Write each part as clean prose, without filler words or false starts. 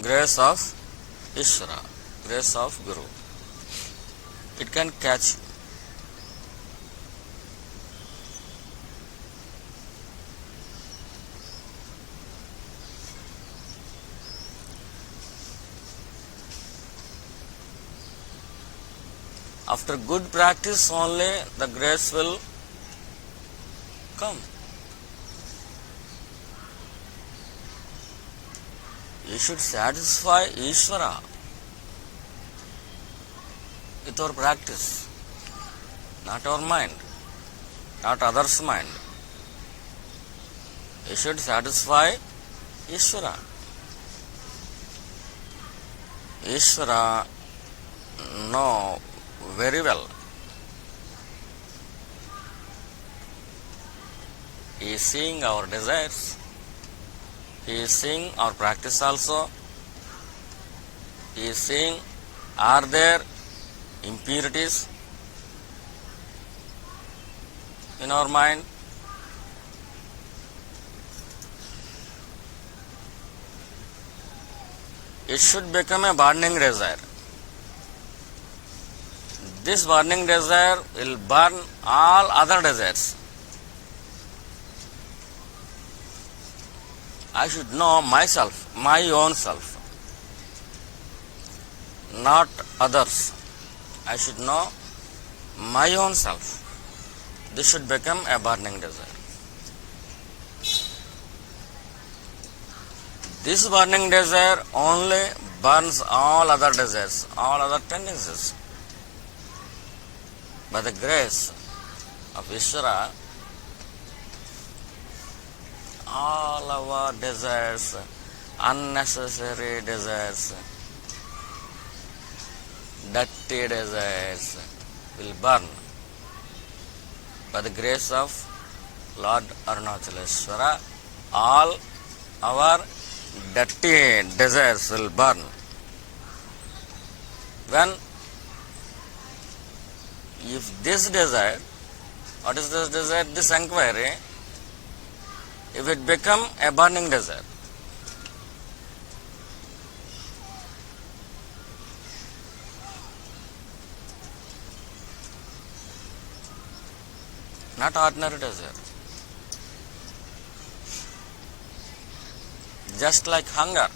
grace of Ishvara, grace of Guru. It can catch you. After good practice only the grace will come. You should satisfy Ishvara with our practice, not our mind, not others' mind. You should satisfy Ishvara. Ishvara know very well. He is seeing our desires. He is seeing our practice also. He is seeing, are there impurities in our mind? It should become a burning desire. This burning desire will burn all other desires. I should know myself, my own self, not others. I should know my own self. This should become a burning desire. This burning desire only burns all other desires, all other tendencies. By the grace of Ishvara, all our desires, unnecessary desires, dirty desires will burn by the grace of Lord Arunachaleshwara. All our dirty desires will burn. When if this desire, what is this desire? This inquiry, if it become a burning desire, not ordinary desire, just like hunger.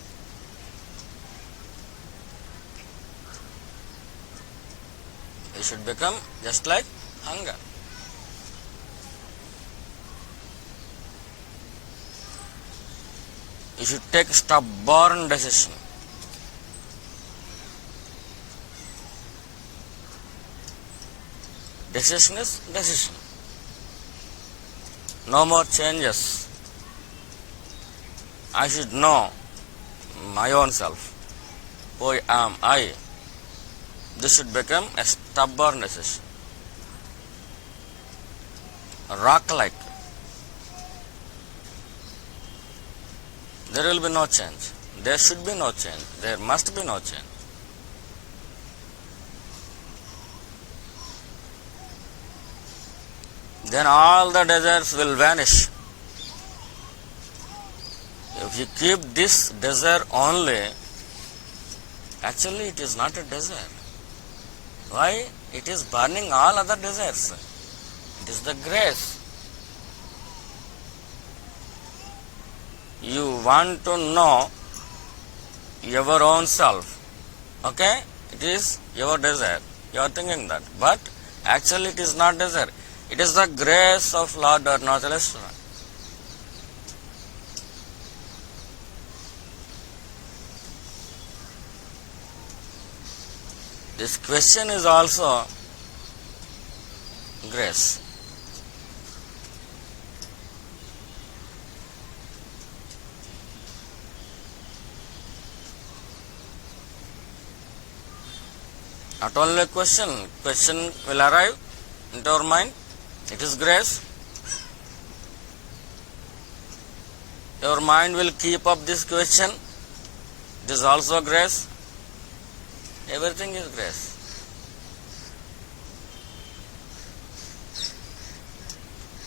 It should become just like hunger. You should take stubborn decision. Decision is decision. No more changes. I should know my own self. Who am I? This should become a stubborn decision. Rock-like. There will be no change. There should be no change. There must be no change. Then all the desires will vanish. If you keep this desire only, actually it is not a desire. Why? It is burning all other desires. It is the grace. You want to know your own self. Okay? It is your desire. You are thinking that. But actually it is not desire. It is the grace of Lord Arunachaleshwara. This question is also grace. Not only a question will arrive into our mind. It is grace. Your mind will keep up this question. It is also grace. Everything is grace.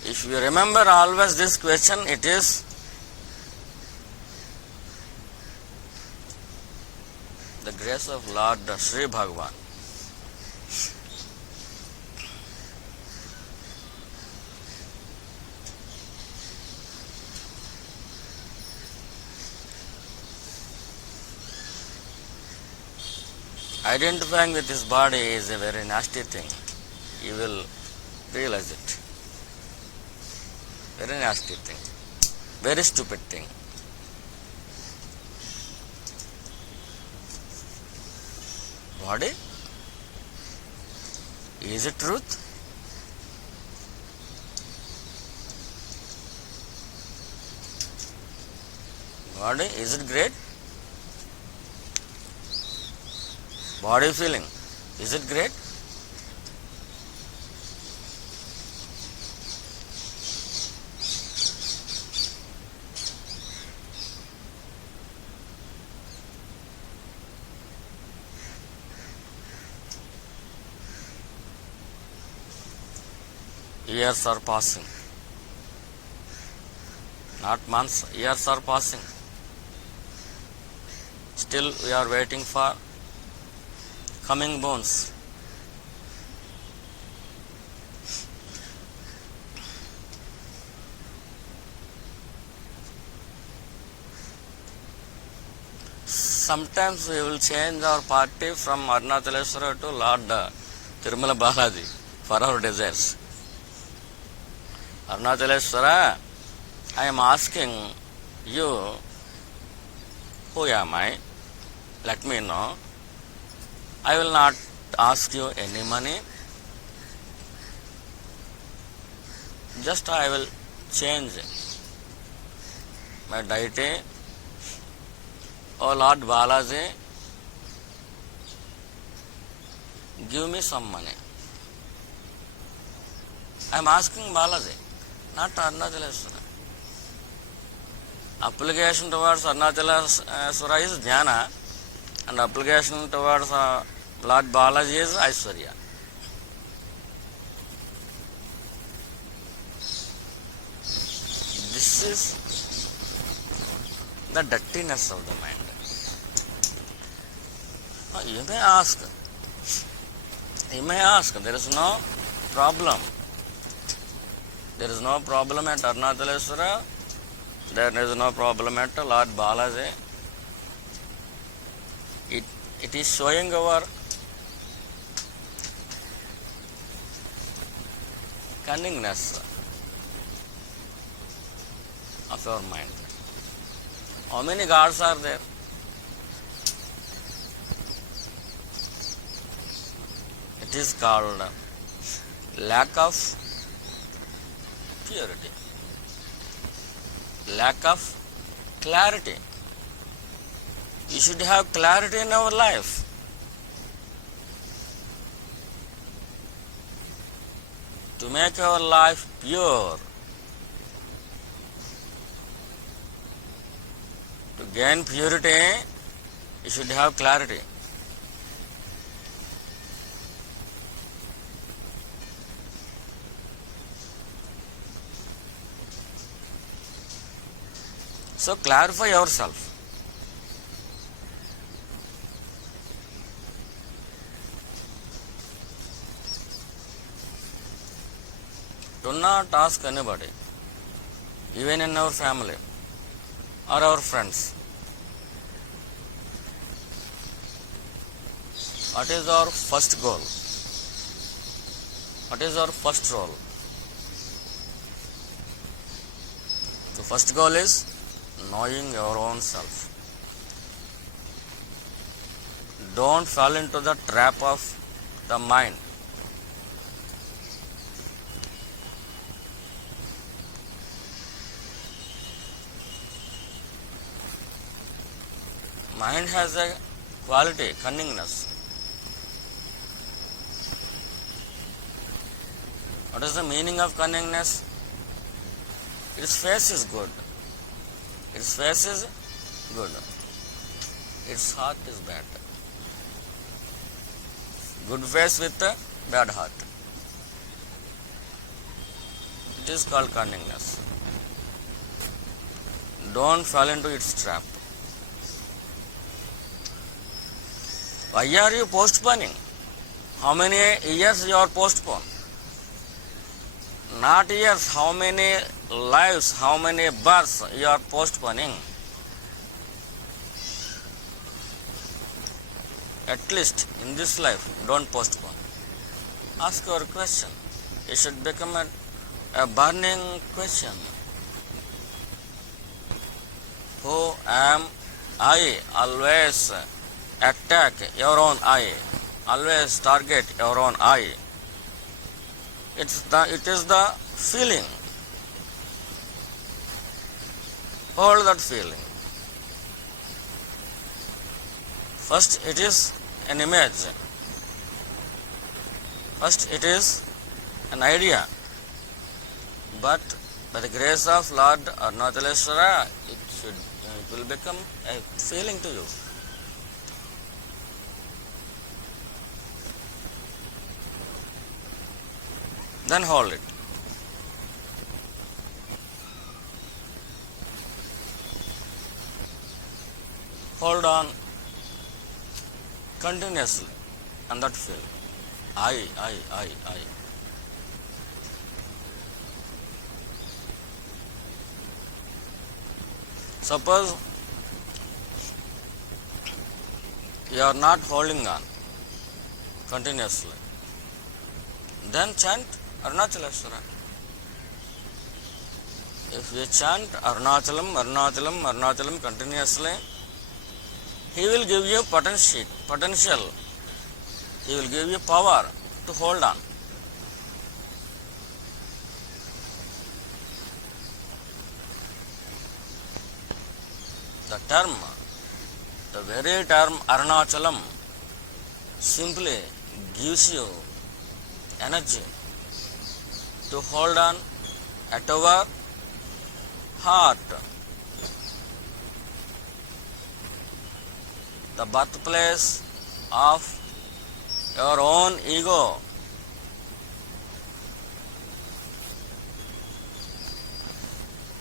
If you remember always this question, it is the grace of Lord Sri Bhagavan. Identifying with his body is a very nasty thing. You will realize it. Very nasty thing. Very stupid thing. Body? Is it truth? Body, is it great? Body feeling, is it great? Years are passing. Not months, years are passing. Still we are waiting for coming bones. Sometimes we will change our party from Arunachaleswara to Lord Tirumala Balaji for our desires. Arunachaleswara, I am asking you, who am I? Let me know. I will not ask you any money. Just I will change my deity. Oh Lord Balaji, give me some money. I am asking Balaji, not Arunachaleswara. Application towards Arunachaleswara is Jnana, and application towards Lord Balaji is Aishwarya. This is the dirtiness of the mind. You may ask, there is no problem. There is no problem at Arunachaleswara, there is no problem at Lord Balaji. It is showing our cunningness of our mind. How many gods are there? It is called lack of purity, lack of clarity. We should have clarity in our life. To make our life pure, to gain purity, you should have clarity. So clarify yourself. Do not ask anybody, even in our family or our friends, what is our first goal? What is our first role? The first goal is knowing your own self. Don't fall into the trap of the mind. Mind has a quality, cunningness. What is the meaning of cunningness? Its face is good. Its face is good. Its heart is bad. Good face with a bad heart. It is called cunningness. Don't fall into its trap. Why are you postponing? How many years you are postponed? Not years, how many lives, how many births you are postponing? At least in this life, don't postpone. Ask your question. It should become a burning question. Who am I? Always attack your own I. Always target your own I. It is the feeling. Hold that feeling. First it is an image. First it is an idea. But by the grace of Lord Arunachaleswara, it will become a feeling to you. Then hold it. Hold on continuously on that feeling. I. Suppose you are not holding on continuously, then chant Arunachaleswara. If we chant Arunachalam, Arunachalam, Arunachalam continuously, he will give you potential. He will give you power to hold on. The very term Arunachalam simply gives you energy to hold on at our heart, the birthplace of your own ego.